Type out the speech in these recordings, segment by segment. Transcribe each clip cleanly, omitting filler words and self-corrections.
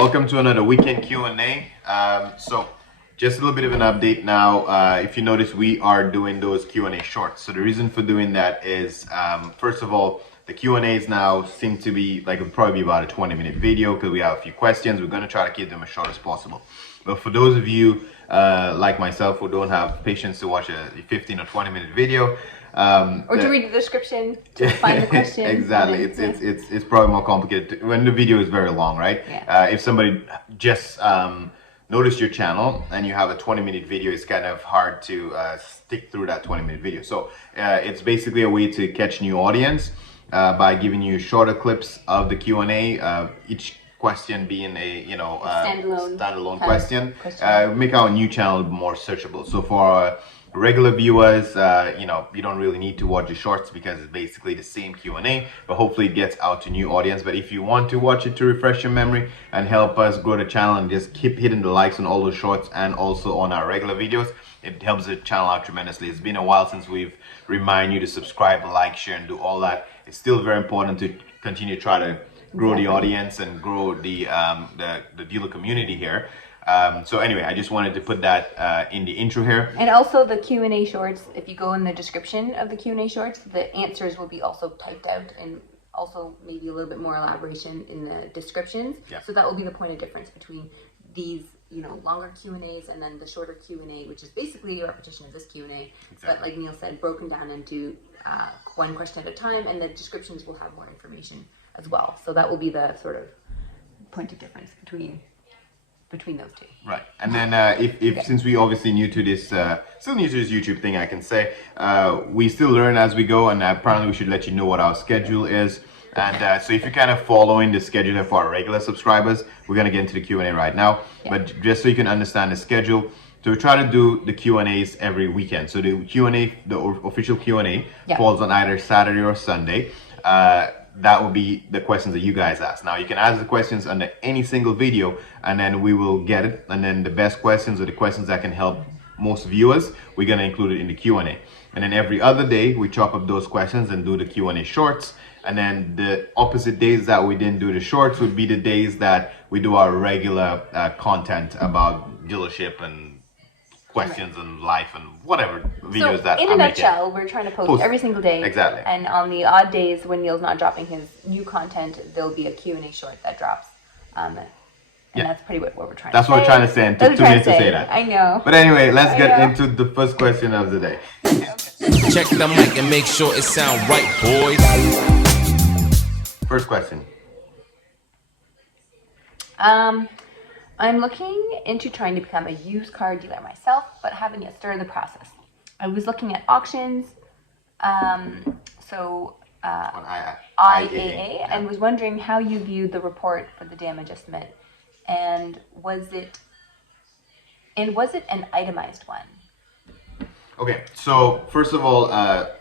Welcome to another weekend Q&A. So just a little bit of an update now. If you notice, we are doing those Q&A shorts. So the reason for doing that is, first of all, the Q&As now seem to be like, it'll probably be about a 20-minute video because we have a few questions. We're going to try to keep them as short as possible. But for those of you like myself who don't have patience to watch a 15 or 20-minute video, or to read the description to find the question. Exactly. It's probably more complicated when the video is very long, right? Yeah. If somebody just noticed your channel and you have a 20-minute video, it's kind of hard to stick through that 20-minute video. So it's basically a way to catch new audience by giving you shorter clips of the Q&A, each question being a standalone question. Make our new channel more searchable. So for our regular viewers, you don't really need to watch the shorts because it's basically the same Q&A, but hopefully it gets out to new audience. But if you want to watch it to refresh your memory and help us grow the channel and just keep hitting the likes on all those shorts and also on our regular videos, it helps the channel out tremendously. It's been a while since we've reminded you to subscribe, like, share, and do all that. It's still very important to continue to try to grow the audience and grow the dealer community here. So anyway, I just wanted to put that in the intro here. And also the Q&A shorts, if you go in the description of the Q&A shorts, the answers will be also typed out and also maybe a little bit more elaboration in the descriptions. Yeah. So that will be the point of difference between these, longer Q&As and then the shorter Q&A, which is basically a repetition of this Q&A. Exactly. But like Neil said, broken down into one question at a time, and the descriptions will have more information as well. So that will be the sort of point of difference between those two. Right. And then if since we obviously new to this YouTube thing, I can say we still learn as we go, and apparently we should let you know what our schedule is. And so if you're kind of following the schedule for our regular subscribers, we're going to get into the Q&A right now. Yeah. But just so you can understand the schedule, so we try to do the Q&As every weekend. So the Q&A, the official Q&A, falls on either Saturday or Sunday. That will be the questions that you guys ask. Now you can ask the questions under any single video and then we will get it. And then the best questions or the questions that can help most viewers, we're going to include it in the Q&A. And then every other day we chop up those questions and do the Q&A shorts. And then the opposite days that we didn't do the shorts would be the days that we do our regular content about dealership and questions and life and whatever videos so that in a nutshell, we're trying to post every single day. Exactly. And on the odd days when Neil's not dropping his new content, there'll be a Q&A short that drops. And that's pretty what we're trying to say. That's what we're trying to say, and took 2 minutes to say that. I know. But anyway, let's get into the first question of the day. Check the mic and make sure it sound right, boys. First question. I'm looking into trying to become a used car dealer myself, but haven't yet started the process. I was looking at auctions, IAA, and was wondering how you viewed the report for the damage estimate, and was it an itemized one? Okay, so first of all,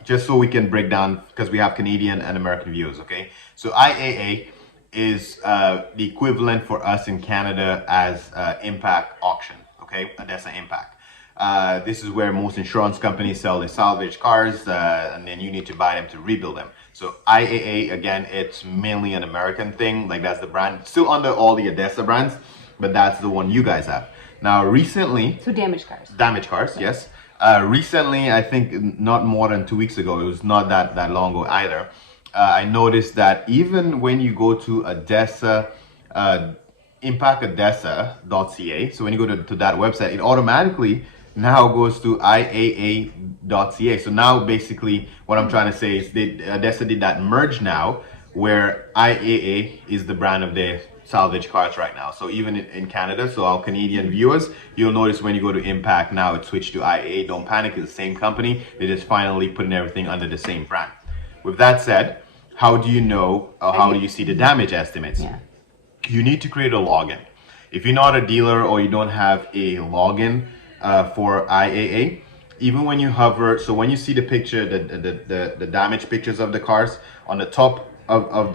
just so we can break down, because we have Canadian and American viewers, okay? So IAA is the equivalent for us in Canada as Impact Auction, okay? ADESA Impact. This is where most insurance companies sell their salvage cars, and then you need to buy them to rebuild them. So IAA, again, it's mainly an American thing, like that's the brand, still under all the ADESA brands, but that's the one you guys have. Now recently... So damaged cars. Damaged cars, yes. Recently, I think not more than 2 weeks ago, it was not that long ago either, I noticed that even when you go to ADESA, impactadesa.ca, so when you go to that website, it automatically now goes to IAA.ca. So now basically what I'm trying to say is that ADESA did that merge now where IAA is the brand of their salvage cars right now. So even in Canada, so our Canadian viewers, you'll notice when you go to Impact now, it switched to IAA. Don't panic, it's the same company. They just finally putting everything under the same brand. With that said, how do you know or how do you see the damage estimates? Yeah. You need to create a login. If you're not a dealer or you don't have a login for IAA, even when you hover, so when you see the picture, the damage pictures of the cars, on the top of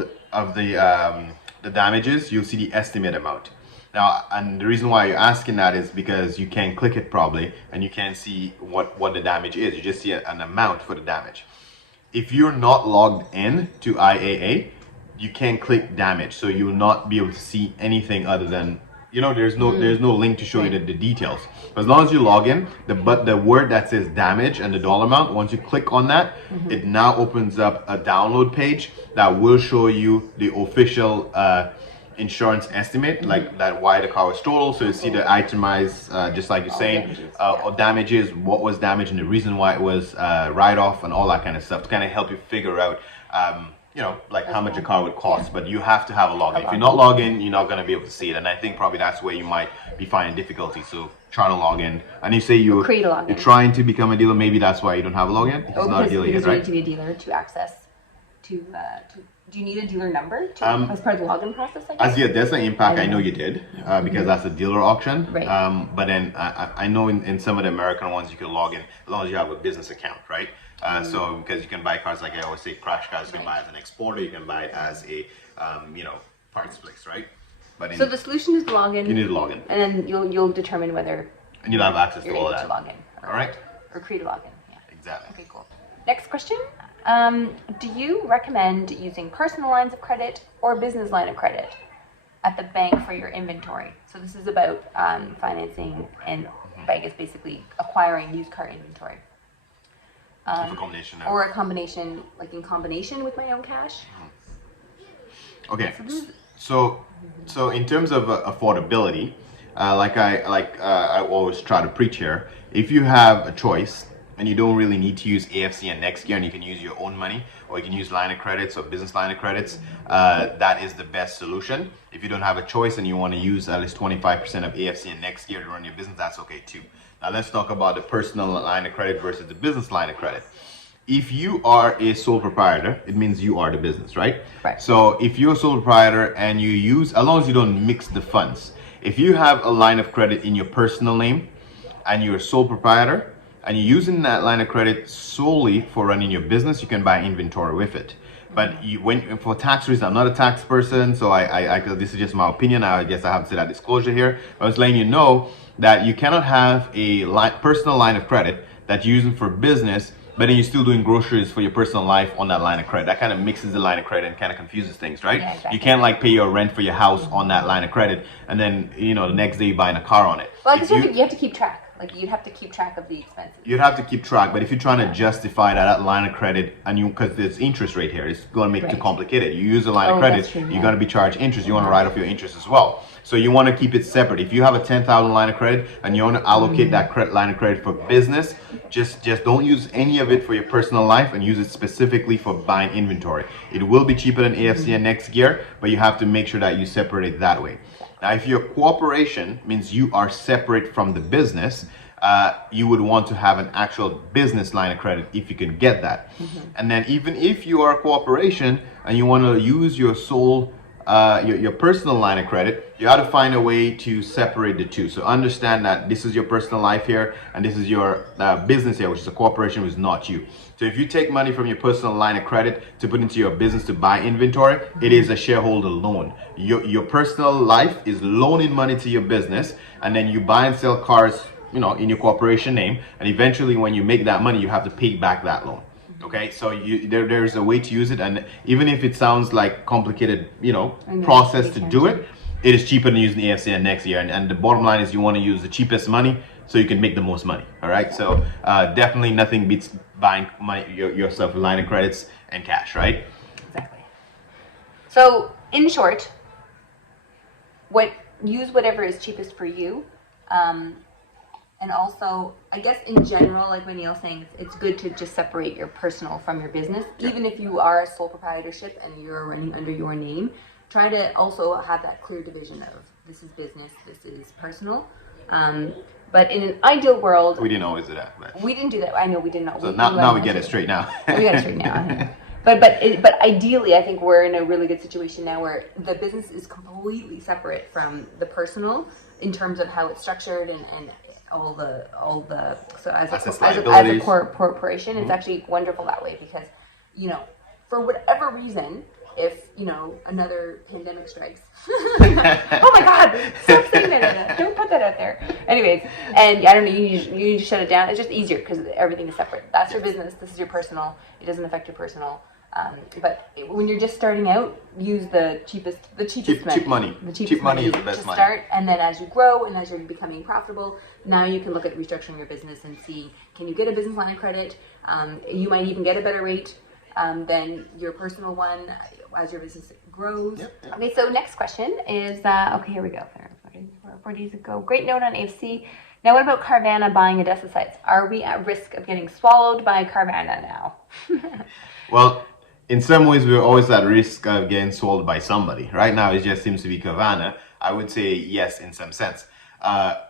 the damages, you'll see the estimate amount. Now, and the reason why you're asking that is because you can't click it probably and you can't see what the damage is. You just see an amount for the damage. If you're not logged in to IAA, you can't click damage, so you will not be able to see anything other than, there's no link to show you the details. As long as you log in, the word that says damage and the dollar amount, once you click on that, it now opens up a download page that will show you the official insurance estimate, like that why the car was totaled. So you see the itemized, just like you're saying, damages, what was damaged, and the reason why it was write-off, and all that kind of stuff to kind of help you figure out like how much a car would cost. But you have to have a login. If you're not logged in, you're not going to be able to see it, and I think probably that's where you might be finding difficulty. So try to log in. And you say you're trying to become a dealer, maybe that's why you don't have a login. It's not a dealer yet, right? You need to be a dealer to access to do you need a dealer number as part of the login process? As yet, there's an impact. I know you did because that's a dealer auction. Right. But then I know in some of the American ones you can log in as long as you have a business account, right? So because you can buy cars, like I always say, crash cars. You can buy it as an exporter. You can buy it as a parts place, right? But so the solution is login. You need to log in, and then you'll determine whether you'll have access to all of that. To log in, all right. Or create a login. Yeah. Exactly. Okay, cool. Next question. Do you recommend using personal lines of credit or business line of credit at the bank for your inventory? So this is about financing and I guess basically acquiring used car inventory. A combination of, or a combination, like in combination with my own cash. Okay. So in terms of affordability, I always try to preach here. If you have a choice, and you don't really need to use AFC and next year, and you can use your own money, or you can use line of credits or business line of credits, that is the best solution. If you don't have a choice and you want to use at least 25% of AFC and next year to run your business, that's okay too. Now let's talk about the personal line of credit versus the business line of credit. If you are a sole proprietor, it means you are the business, right? Right. So if you're a sole proprietor and you use, as long as you don't mix the funds, if you have a line of credit in your personal name and you're a sole proprietor, and you're using that line of credit solely for running your business, you can buy inventory with it. But for tax reasons, I'm not a tax person, so I this is just my opinion. I guess I have to say that disclosure here. I was letting you know that you cannot have a personal line of credit that you're using for business, but then you're still doing groceries for your personal life on that line of credit. That kind of mixes the line of credit and kind of confuses things, right? Yeah, exactly. You can't pay your rent for your house on that line of credit, and then the next day you're buying a car on it. Well, I guess you have to keep track. You'd have to keep track of the expenses. You'd have to keep track, but if you're trying to justify that line of credit, and because there's interest rate here, it's going to make it too complicated. You use a line of credit, you're going to be charged interest. You want to write off your interest as well. So you want to keep it separate. If you have a $10,000 line of credit and you want to allocate that line of credit for business, just don't use any of it for your personal life and use it specifically for buying inventory. It will be cheaper than AFC and next year, but you have to make sure that you separate it that way. Now, if your corporation means you are separate from the business, you would want to have an actual business line of credit if you can get that. And then even if you are a corporation and you want to use your sole, your personal line of credit, you have to find a way to separate the two. So understand that this is your personal life here and this is your business here, which is a corporation, which is not you. So if you take money from your personal line of credit to put into your business to buy inventory, it is a shareholder loan. Your personal life is loaning money to your business, and then you buy and sell cars in your corporation name, and eventually when you make that money, you have to pay back that loan. Okay, so there's a way to use it, and even if it sounds like complicated, process to do it, it is cheaper than using the AFC and next year. And the bottom line is you want to use the cheapest money so you can make the most money. All right, so definitely nothing beats buying yourself a line of credits and cash, right? Exactly. So in short, use whatever is cheapest for you. And also, I guess in general, like what Neil's saying, it's good to just separate your personal from your business. Even if you are a sole proprietorship and you're running under your name, try to also have that clear division of this is business, this is personal. But in an ideal world, we didn't always do that. But we didn't do that. I know we did not. So now we get it straight now. We get it straight now. But ideally, I think we're in a really good situation now where the business is completely separate from the personal in terms of how it's structured and all the so as a corporation, it's actually wonderful that way because for whatever reason, if another pandemic strikes, oh my God, stop saying that! Don't put that out there. Anyways, and I don't know, you need to shut it down. It's just easier because everything is separate. That's your business. This is your personal. It doesn't affect your personal. But when you're just starting out, use the cheapest cheap money. The cheapest Cheap money money is the best to money. start, and then as you grow and as you're becoming profitable, now you can look at restructuring your business and see, can you get a business line of credit? You might even get a better rate than your personal one as your business grows. Yep. Okay, so next question is, okay, here we go. 4 days ago. Great note on AFC. Now, what about Carvana buying ADESA sites? Are we at risk of getting swallowed by Carvana now? Well, in some ways, we're always at risk of getting swallowed by somebody. Right now, it just seems to be Carvana. I would say yes, in some sense.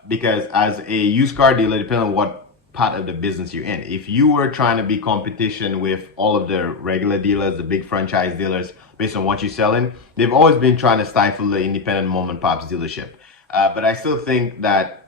Because as a used car dealer, depending on what part of the business you're in, if you were trying to be competition with all of the regular dealers, the big franchise dealers, based on what you're selling, they've always been trying to stifle the independent mom and pops dealership. But I still think that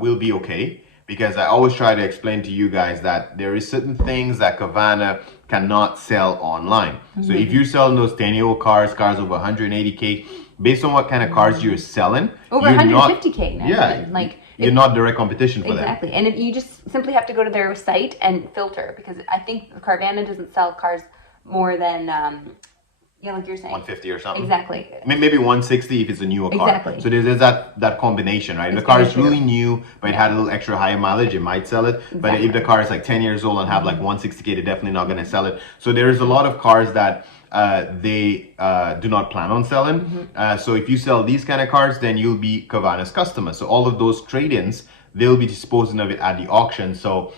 we'll be okay, because I always try to explain to you guys that there is certain things that Carvana cannot sell online. So if you're selling those 10-year-old cars over 180K, based on what kind of cars you're selling, over you're 150K now. Yeah, like you're not direct competition for exactly. And if you just simply have to go to their site and filter, because I think Carvana doesn't sell cars more than like you're saying, 150 or something. Exactly. Maybe 160 if it's a newer car. Exactly. So there's that combination, right? If the car is really new, but it had a little extra higher mileage, it might sell it. Exactly. But if the car is like 10 years old and have like 160K, they're definitely not going to sell it. So there's a lot of cars that they do not plan on selling. So if you sell these kind of cars, then you'll be Carvana's customer. So all of those trade-ins, they'll be disposing of it at the auction. So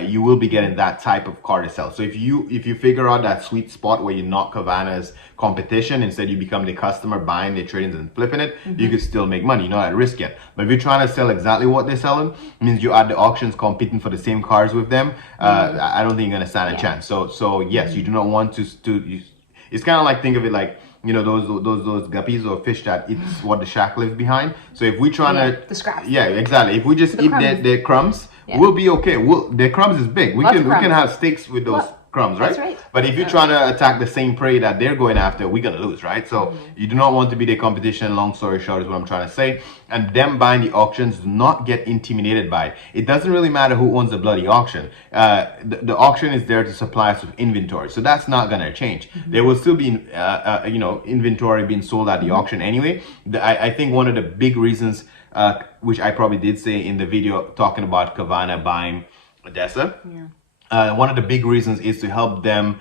you will be getting that type of car to sell. So if you figure out that sweet spot where you're not Carvana's competition, instead you become the customer buying their trade-ins and flipping it, you could still make money. You're not at risk yet. But if you're trying to sell exactly what they're selling, it means you're at the auctions competing for the same cars with them. I don't think you're gonna stand a chance. So yes, you do not want to it's kind of like, think of it like, those guppies or fish that eats what the shark leaves behind. So if we're trying to the scraps. Yeah, exactly. If we just eat their crumbs, we'll be okay. Their crumbs is big. We can have steaks with those crumbs, right? That's right. But if you're trying to attack the same prey that they're going after, we're gonna lose, right? So you do not want to be their competition. Long story short is what I'm trying to say. And them buying the auctions, do not get intimidated by it. It doesn't really matter who owns the bloody auction. The auction is there to supply us with inventory, so that's not gonna change. There will still be inventory being sold at the auction anyway. I think one of the big reasons, which I probably did say in the video talking about Carvana buying ADESA. One of the big reasons is to help them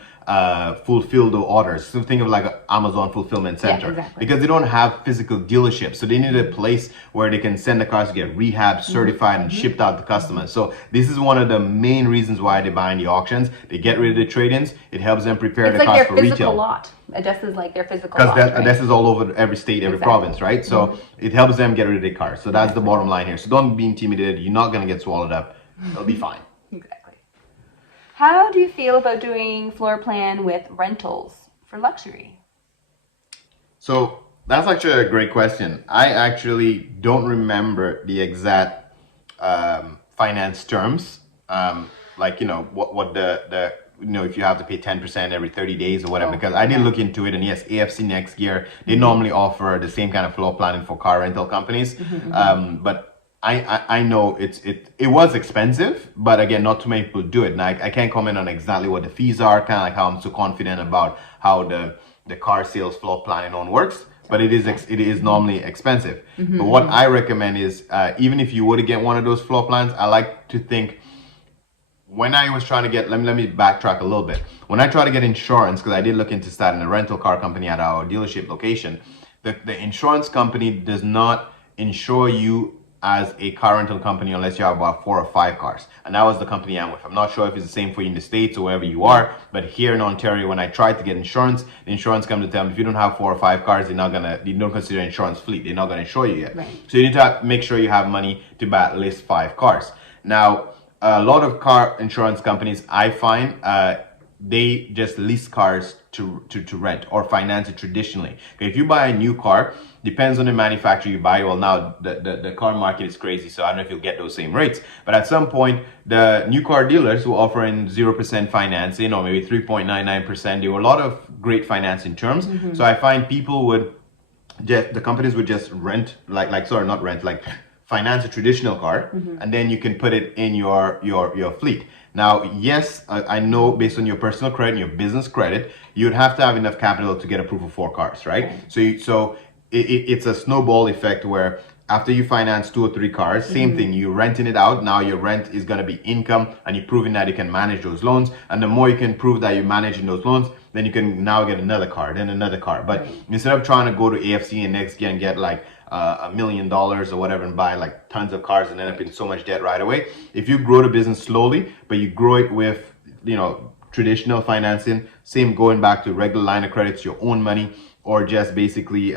fulfill the orders. So think of like an Amazon fulfillment center, because they don't have physical dealerships. So they need a place where they can send the cars to get rehabbed, certified, and shipped out to customers. So this is one of the main reasons why they buy in the auctions. They get rid of the trade-ins. It helps them prepare the cars for retail. It's like their physical lot. ADESA is like their physical lot. Because ADESA is all over every state, every province, right? So it helps them get rid of their cars. So that's the bottom line here. So don't be intimidated. You're not going to get swallowed up. It'll be fine. Exactly. How do you feel about doing floor plan with rentals for luxury? So that's actually a great question. I actually don't remember the exact finance terms. What the if you have to pay 10% every 30 days or whatever, because I didn't look into it. And yes, AFC next year, they normally offer the same kind of floor planning for car rental companies. But I know it was expensive, but again, not too many people do it. And I can't comment on exactly what the fees are, kind of like how I'm so confident about how the car sales floor planning on works. But it is normally expensive. But what I recommend is, even if you were to get one of those floor plans, I like to think, when I was trying to get, let me backtrack a little bit. When I tried to get insurance, because I did look into starting a rental car company at our dealership location, the insurance company does not insure you as a car rental company unless you have about 4 or 5 cars. And that was the company I'm with. I'm not sure if it's the same for you in the States or wherever you are, but here in Ontario, when I tried to get insurance, the insurance company tell me, if you don't have 4 or 5 cars, they don't consider insurance fleet. They're not gonna insure you yet. Right. So you need to make sure you have money to buy at least 5 cars. Now, a lot of car insurance companies, I find, they just lease cars to rent or finance it traditionally. If you buy a new car, depends on the manufacturer you buy. Well, now the car market is crazy, so I don't know if you'll get those same rates. But at some point, the new car dealers who offer in 0% financing or maybe 3.99%, there were a lot of great financing terms. So I find people the companies would just rent, not rent, like finance a traditional car, and then you can put it in your fleet. Now, yes, I know based on your personal credit and your business credit, you'd have to have enough capital to get approved for 4 cars, right? So it's a snowball effect where after you finance 2 or 3 cars, same thing, you're renting it out. Now your rent is going to be income, and you're proving that you can manage those loans. And the more you can prove that you're managing those loans, then you can now get another car, then another car. But instead of trying to go to AFC and next year and get like $1 million or whatever and buy like tons of cars and end up in so much debt right away, if you grow the business slowly, but you grow it with, traditional financing, same going back to regular line of credits, your own money, or just basically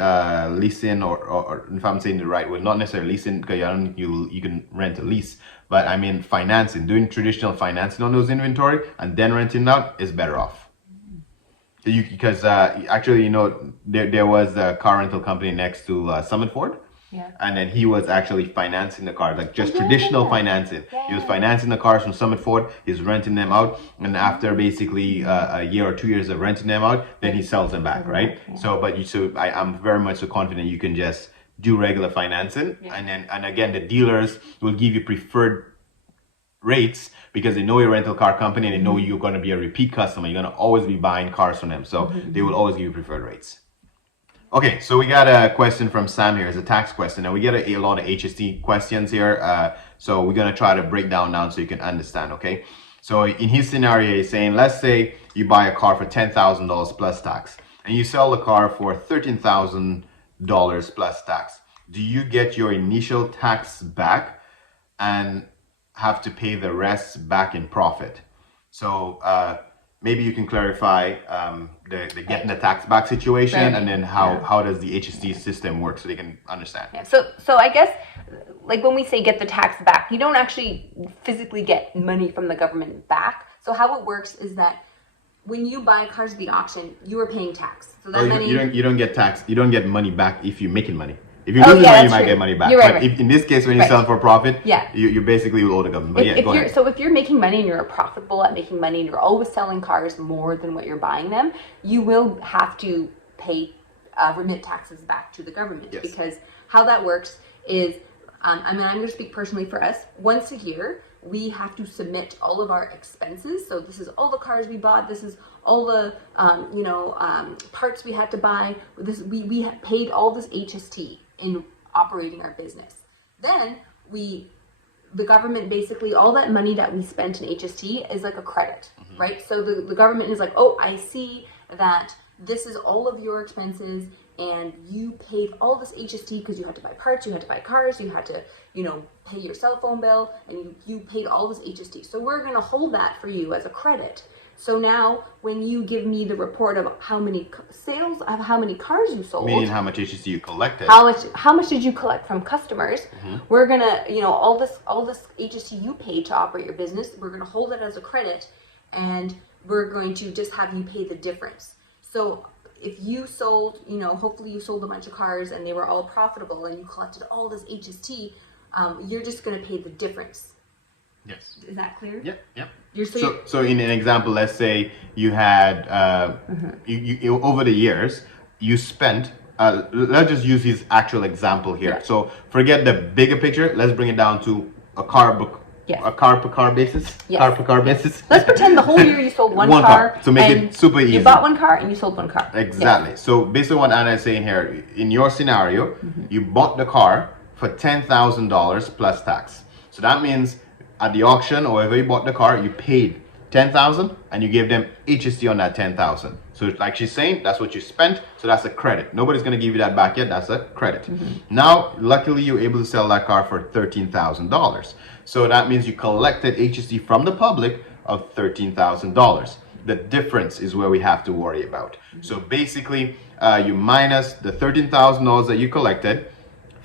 leasing, or if I'm saying the right word, not necessarily leasing, because I don't think you can rent a lease, but I mean financing, doing traditional financing on those inventory and then renting out is better off. Because actually, there was a car rental company next to Summit Ford. Yeah. And then he was actually financing the car, like just traditional financing. He was financing the cars from Summit Ford. He's renting them out, and after basically a year or 2 years of renting them out, then he sells them back, right? So, I'm very much so confident you can just do regular financing, and again, the dealers will give you preferred rates because they know your rental car company and they know you're going to be a repeat customer. You're going to always be buying cars from them, so they will always give you preferred rates. Okay, so we got a question from Sam here. It's a tax question. Now we get a lot of HST questions here. So we're gonna try to break down so you can understand, okay? So in his scenario, he's saying, let's say you buy a car for $10,000 plus tax, and you sell the car for $13,000 plus tax. Do you get your initial tax back and have to pay the rest back in profit? So maybe you can clarify the getting the tax back situation, and then how does the HST system work so they can understand. Yeah. So I guess, like when we say get the tax back, you don't actually physically get money from the government back. So how it works is that when you buy cars at the auction, you are paying tax. So that money you don't get tax. You don't get money back if you're making money. If you lose money, you might get money back. You're right, but if, in this case, when you're selling for a profit, yeah, you basically will owe the government. But go ahead. So if you're making money and you're profitable at making money and you're always selling cars more than what you're buying them, you will have to pay remit taxes back to the government. Yes. Because how that works is, I'm going to speak personally for us. Once a year, we have to submit all of our expenses. So this is all the cars we bought. This is all the parts we had to buy. We paid all this HST in operating our business. Then the government, basically all that money that we spent in HST is like a credit, right? So the government is like, oh, I see that this is all of your expenses and you paid all this HST because you had to buy parts, you had to buy cars, you had to, pay your cell phone bill, and you paid all this HST. So we're going to hold that for you as a credit. So now when you give me the report of how many sales, of how many cars you sold, meaning how much HST you collected, how much did you collect from customers, we're going to, all this HST you paid to operate your business, we're going to hold it as a credit, and we're going to just have you pay the difference. So if you sold, hopefully you sold a bunch of cars and they were all profitable and you collected all this HST, you're just going to pay the difference. Yes. Is that clear? Yep. So in an example, let's say you had, you over the years, you spent, let's just use his actual example here. Yeah. So forget the bigger picture. Let's bring it down to a car per car basis. Yes. Car per car basis. Let's pretend the whole year you sold one car. So make it super easy. You bought one car and you sold one car. Exactly. Yeah. So based on what Anna is saying here, in your scenario, you bought the car for $10,000 plus tax. So that means at the auction or wherever you bought the car, you paid $10,000 and you gave them HST on that $10,000. So like she's saying, that's what you spent. So that's a credit. Nobody's going to give you that back yet. That's a credit. Now, luckily, you're able to sell that car for $13,000. So that means you collected HST from the public of $13,000. The difference is where we have to worry about. So basically, you minus the $13,000 that you collected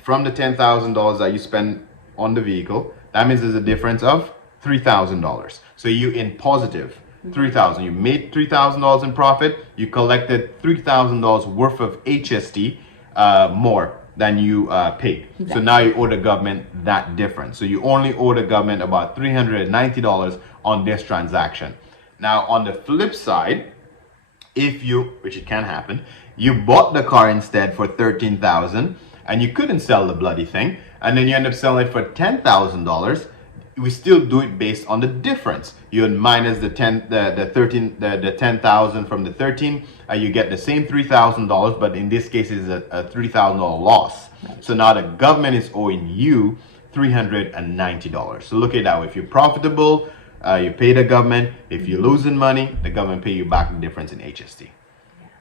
from the $10,000 that you spent on the vehicle. That means there's a difference of $3,000. So you in positive $3,000. You made $3,000 in profit. You collected $3,000 worth of HST more than you paid. Exactly. So now you owe the government that difference. So you only owe the government about $390 on this transaction. Now on the flip side, if you, which it can happen, you bought the car instead for $13,000. and you couldn't sell the bloody thing, and then you end up selling it for $10,000, we still do it based on the difference. You minus the 10,000 from the 13, you get the same $3,000, but in this case it's a $3,000 loss. Right. So now the government is owing you $390. So look at that. If you're profitable, you pay the government. If you're losing money, the government pay you back the difference in HST. Yeah.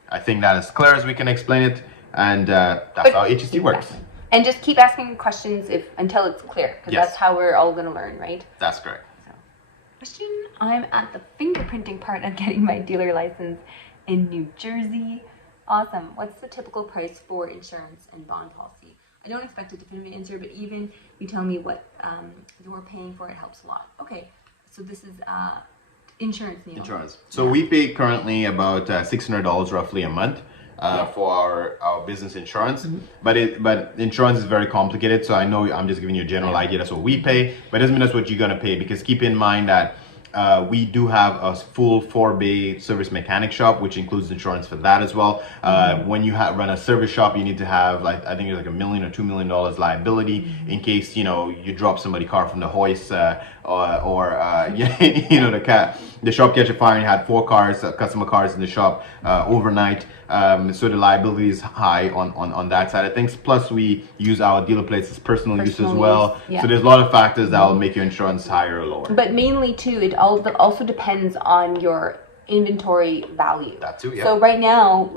I think that is clear as we can explain it, and that's how HST works. And just keep asking questions until it's clear, because that's how we're all going to learn, right? That's correct. So, question: I'm at the fingerprinting part of getting my dealer license in New Jersey. Awesome. What's the typical price for insurance and bond policy? I don't expect a definitive answer, but even you tell me what you're paying for, it helps a lot. Okay, so this is insurance, Neil. Insurance. So we pay currently about $600 roughly a month. For our business insurance, but insurance is very complicated. So I know I'm just giving you a general idea. That's what we pay, but it doesn't mean that's what you're gonna pay, because keep in mind that we do have a full 4-bay service mechanic shop, which includes insurance for that as well. When you run a service shop, you need to have I think it's like $1 million or $2 million liability in case you drop somebody's car from the hoist or the shop catch a fire and you had 4 cars, customer cars in the shop overnight. So the liability is high on that side of things. Plus we use our dealer plates as personal use as well. Yeah. So there's a lot of factors that will make your insurance higher or lower. But mainly too, it also depends on your inventory value. That too, yeah. So right now,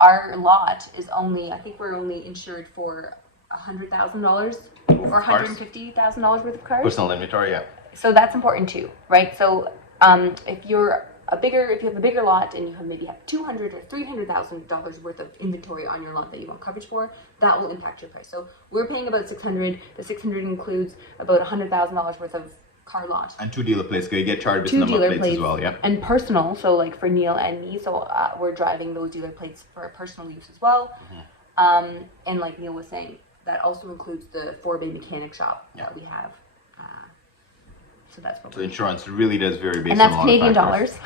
our lot is I think we're only insured for $100,000 or $150,000 worth of cars. Personal inventory, yeah. So that's important too, right? So if you have a bigger lot and you maybe have $200,000 or $300,000 worth of inventory on your lot that you want coverage for, that will impact your price. So we're paying about $600. The $600 includes about $100,000 worth of car lot and 2 dealer plates. You get charged with number of plates as well, yeah. And personal, so like for Neil and me, so we're driving those dealer plates for personal use as well. And like Neil was saying, that also includes the 4-bay mechanic shop that we have. So that's what. So insurance really does vary based on a lot of Canadian dollars.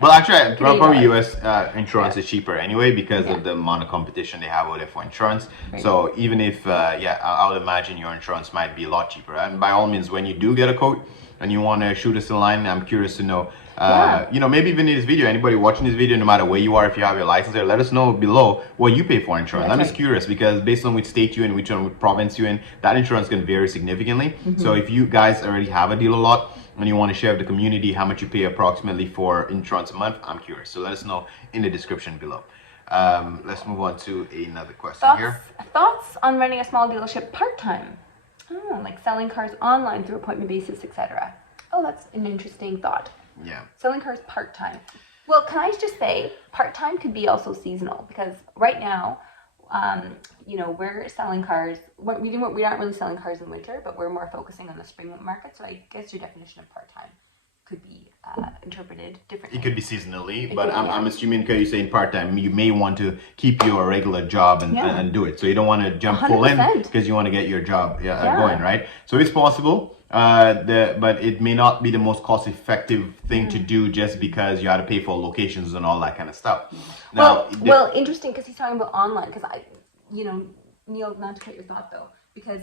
Well, actually, probably U.S. insurance is cheaper anyway because of the amount of competition they have out there for insurance. Right. So even if, I would imagine your insurance might be a lot cheaper. And by all means, when you do get a quote and you want to shoot us a line, I'm curious to know. Maybe even in this video, anybody watching this video, no matter where you are, if you have your license there, let us know below what you pay for insurance. I'm just curious because based on which state you're in, which province you're in, that insurance can vary significantly. So if you guys already have a dealer lot and you want to share with the community how much you pay approximately for insurance a month, I'm curious. So let us know in the description below. Let's move on to another question here. Thoughts on running a small dealership part-time? Like selling cars online through appointment basis, etc. Oh, that's an interesting thought. Yeah. Selling cars part-time. Well, can I just say part-time could be also seasonal, because right now, we're selling cars. We aren't really selling cars in winter, but we're more focusing on the spring market. So I guess your definition of part-time could be interpreted differently. It could be seasonally, but I'm assuming because you're saying part-time, you may want to keep your regular job and do it. So you don't want to jump 100%. Full in because you want to get your job going, right? So it's possible. But it may not be the most cost-effective thing to do just because you have to pay for locations and all that kind of stuff. Now, well, interesting because he's talking about online. Because Neil, not to cut your thought though, because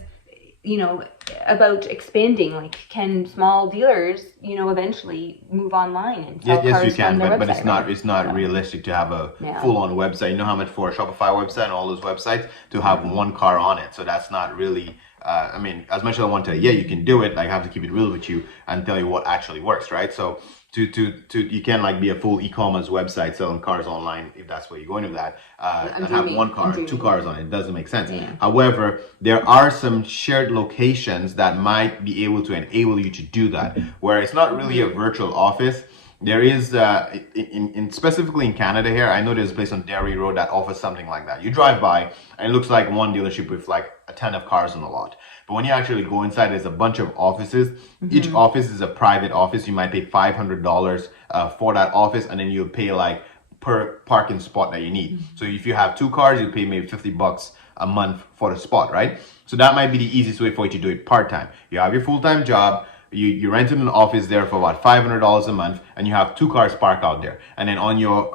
about expanding. Like, can small dealers, eventually move online and sell cars yes, you can, from their but website, it's not realistic to have a full-on website. You know how much for a Shopify website and all those websites to have one car on it. So that's not really. As much as I want to, you can do it. I have to keep it real with you and tell you what actually works, right? So you can be a full e-commerce website selling cars online if that's where you're going with that, and have one car, 2 cars on it. It doesn't make sense. Yeah. However, there are some shared locations that might be able to enable you to do that, where it's not really a virtual office. There is, specifically in Canada here, I know there's a place on Derry Road that offers something like that. You drive by and it looks like one dealership with a ton of cars on the lot. But when you actually go inside, there's a bunch of offices. Each office is a private office. You might pay $500 for that office, and then you'll pay per parking spot that you need. So if you have 2 cars, you pay maybe $50 a month for the spot, right? So that might be the easiest way for you to do it part-time. You have your full-time job. You rented an office there for about $500 a month, and and you have 2 cars parked out there, and then on your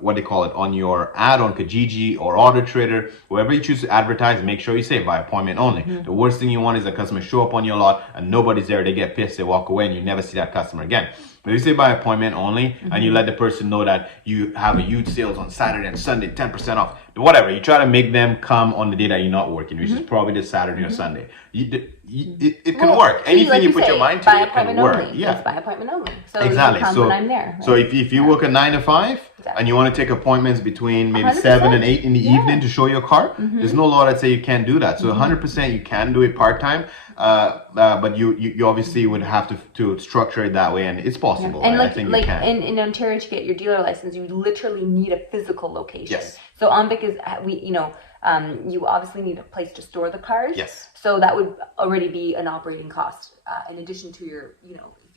what they call it, on your ad on Kijiji or Auto Trader, wherever you choose to advertise, make sure you say by appointment only. The worst thing you want is a customer show up on your lot and nobody's there, they get pissed, they walk away, and you never see that customer again. But if you say by appointment only, and you let the person know that you have a huge sales on Saturday and Sunday, 10% off, whatever, you try to make them come on the day that you're not working, which is probably this Saturday or Sunday. It can work. Anything like you put your mind to, by it can appointment work. only. Yeah, It's by appointment only. So exactly. you come So when I'm there. Right? So if you work a 9 to 5 and you want to take appointments between maybe 7 and 8 in the evening to show your car, there's no law that say you can't do that. So 100% you can do it part time, but you obviously would have to structure it that way, and it's possible. And I think you can. in Ontario, to get your dealer license, you literally need a physical location. Yes. So Onvic is you obviously need a place to store the cars. Yes. So that would already be an operating cost in addition to your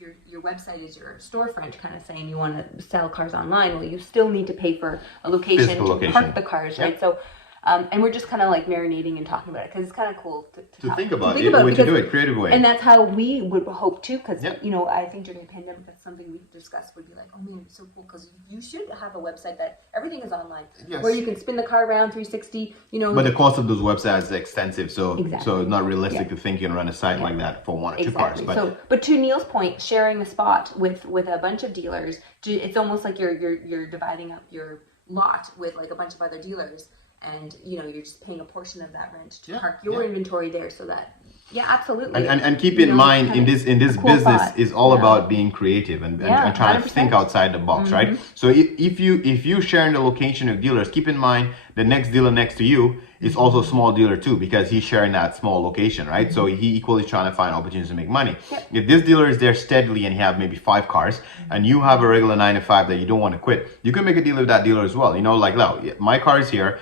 if your website is your storefront, kind of saying you want to sell cars online. Well, you still need to pay for a location Physical to location. park the cars, right? So. And we're just kind of like marinating and talking about it because it's kind of cool to think about it, way because, to do it, creative way. and that's how we would hope too. Because Yep. I think during the pandemic, that's something we discussed. Would be like, oh man, it's so cool because you should have a website that everything is online, Yes. where you can spin the car around 360. But the cost of those websites is extensive, so Exactly. so it's not realistic to think you can run a site like that for 1 or 2 cars. Exactly. But to Neil's point, sharing a spot with a bunch of dealers, it's almost like you're dividing up your lot with like a bunch of other dealers. And you're just paying a portion of that rent to park your inventory there, so that absolutely. And keep in mind, in this cool business thought. is all about being creative and trying to 100%. think outside the box, right? So if you sharing the location of dealers, keep in mind the next dealer next to you is also a small dealer too, because he's sharing that small location, right? So he equally is trying to find opportunities to make money. Yep. If this dealer is there steadily and he have maybe 5 cars, and you have a regular 9 to 5 that you don't want to quit, you can make a deal with that dealer as well. Like, no, my car is here.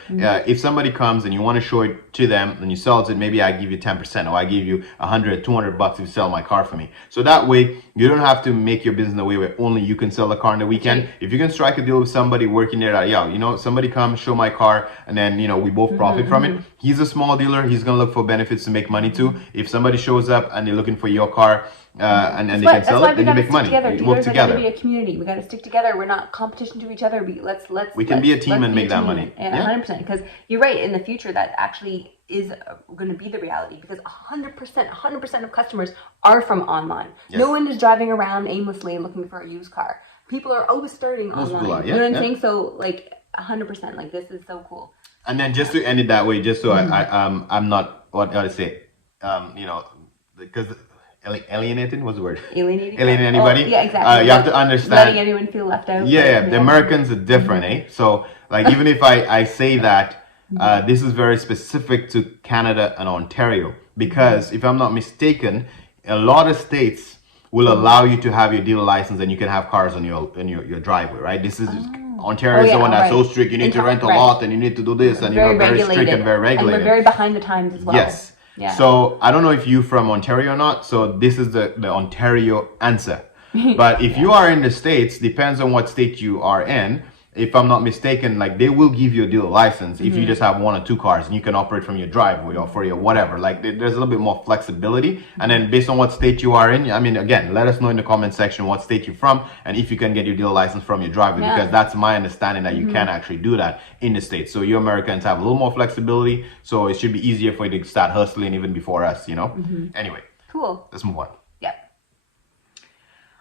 If somebody comes and you want to show it to them and you sell it, maybe I give you 10%, or I give you $100, $200 if you sell my car for me. So that way you don't have to make your business in a way where only you can sell the car on the weekend. Okay. If you can strike a deal with somebody working there that, somebody comes, show my car, and then, we both profit from it. He's a small dealer. He's going to look for benefits to make money too. If somebody shows up and they're looking for your car and they can sell it, then you make money. Together. You work Dealers are together. going to be a community. We got to stick together. We're not competition to each other. We can be a team and make that money. Yeah, 100%. Because you're right. In the future, that actually is going to be the reality, because 100% of customers are from online. Yes. No one is driving around aimlessly looking for a used car. People are always starting online. You know what I'm saying? So like 100%. Like, this is so cool. And then just to end it that way, just so I'm not, what I say, because alienating, what's the word? Alienating anybody. Yeah, exactly. You have to understand. Letting anyone feel left out. The Americans are different, So like, even if I say that, this is very specific to Canada and Ontario, because if I'm not mistaken, a lot of states will allow you to have your dealer license and you can have cars on your driveway, right? This is Ontario is the one that's so strict. You need to rent a lot and you need to do this, and very strict and very regulated. And we're very behind the times as well. Yes. Yeah. So I don't know if you're from Ontario or not. So this is the Ontario answer. But if you are in the States, depends on what state you are in. If I'm not mistaken, like, they will give you a dealer license if you just have 1 or 2 cars and you can operate from your driveway or for your whatever. Like, there's a little bit more flexibility. And then based on what state you are in, again, let us know in the comment section what state you're from and if you can get your dealer license from your driveway, because that's my understanding that you can actually do that in the States. So you Americans have a little more flexibility. So it should be easier for you to start hustling even before us, Anyway. Cool. Let's move on.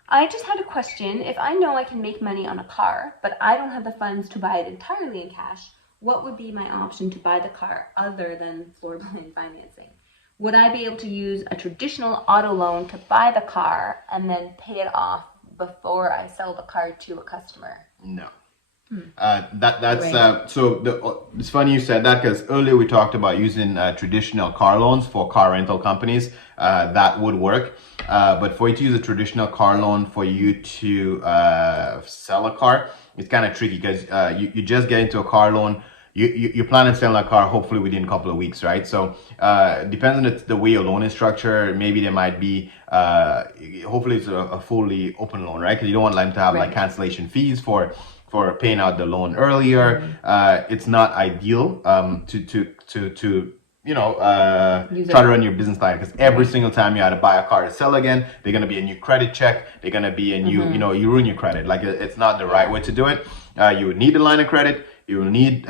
I just had a question. If I know I can make money on a car, but I don't have the funds to buy it entirely in cash, what would be my option to buy the car other than floor plan financing? Would I be able to use a traditional auto loan to buy the car and then pay it off before I sell the car to a customer? No. It's funny you said that, because earlier we talked about using traditional car loans for car rental companies. That would work, but for you to use a traditional car loan for you to sell a car, it's kind of tricky, because you just get into a car loan. You plan on selling a car hopefully within a couple of weeks, right? So depends on the way your loan is structured. Maybe there might be hopefully it's a fully open loan, right? Because you don't want them to have like cancellation fees for paying out the loan earlier. It's not ideal to try to run your business line, because every single time you had to buy a car to sell again, they're going to be a new credit check, they're going to be a new, you ruin your credit. Like, it's not the right way to do it. You would need a line of credit, you will need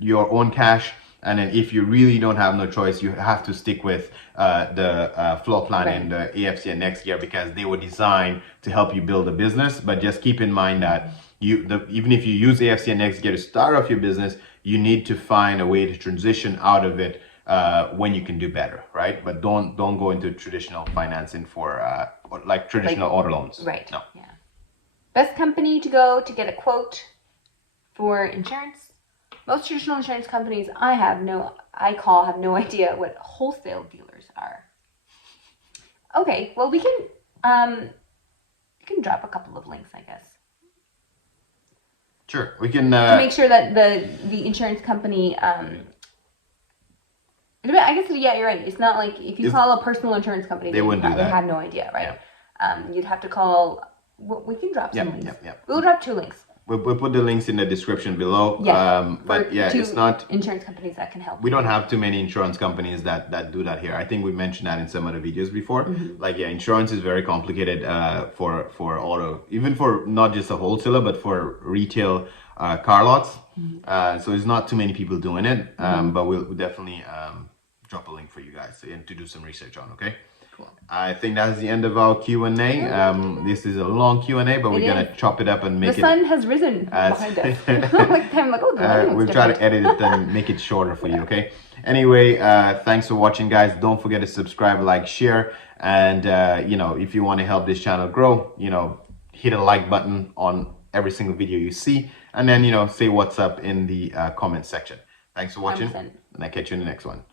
your own cash, and then if you really don't have no choice, you have to stick with the floor plan and the AFCN next year, because they were designed to help you build a business. But just keep in mind that even if you use AFCN next year to start off your business, you need to find a way to transition out of it when you can do better, right? But don't go into traditional financing for like traditional auto loans. Right. No. Yeah. Best company to go to get a quote for insurance. Most traditional insurance companies have no idea what wholesale dealers are. Okay, well we can drop a couple of links, I guess. Sure, we can to make sure that the insurance company. I guess you're right. It's not like if you call a personal insurance company, they wouldn't do that. They have no idea, right? Yeah. You'd have to call. We can drop some links. Yeah. We'll drop 2 links. We'll put the links in the description below. Yeah. But yeah, it's not insurance companies that can help. We don't have too many insurance companies that do that here. I think we mentioned that in some other videos before. Like, insurance is very complicated for auto, even for not just a wholesaler, but for retail car lots. So there's not too many people doing it. But we'll definitely drop a link for you guys to do some research on. Okay. Cool. I think that's the end of our Q&A. This is a long Q&A, but we're going to chop it up and make the sun has risen behind us. We'll try to edit it and make it shorter for you, okay? Anyway, thanks for watching, guys. Don't forget to subscribe, like, share, and if you want to help this channel grow, hit a like button on every single video you see, and then say what's up in the comment section. Thanks for watching, 100%. and I'll catch you in the next one.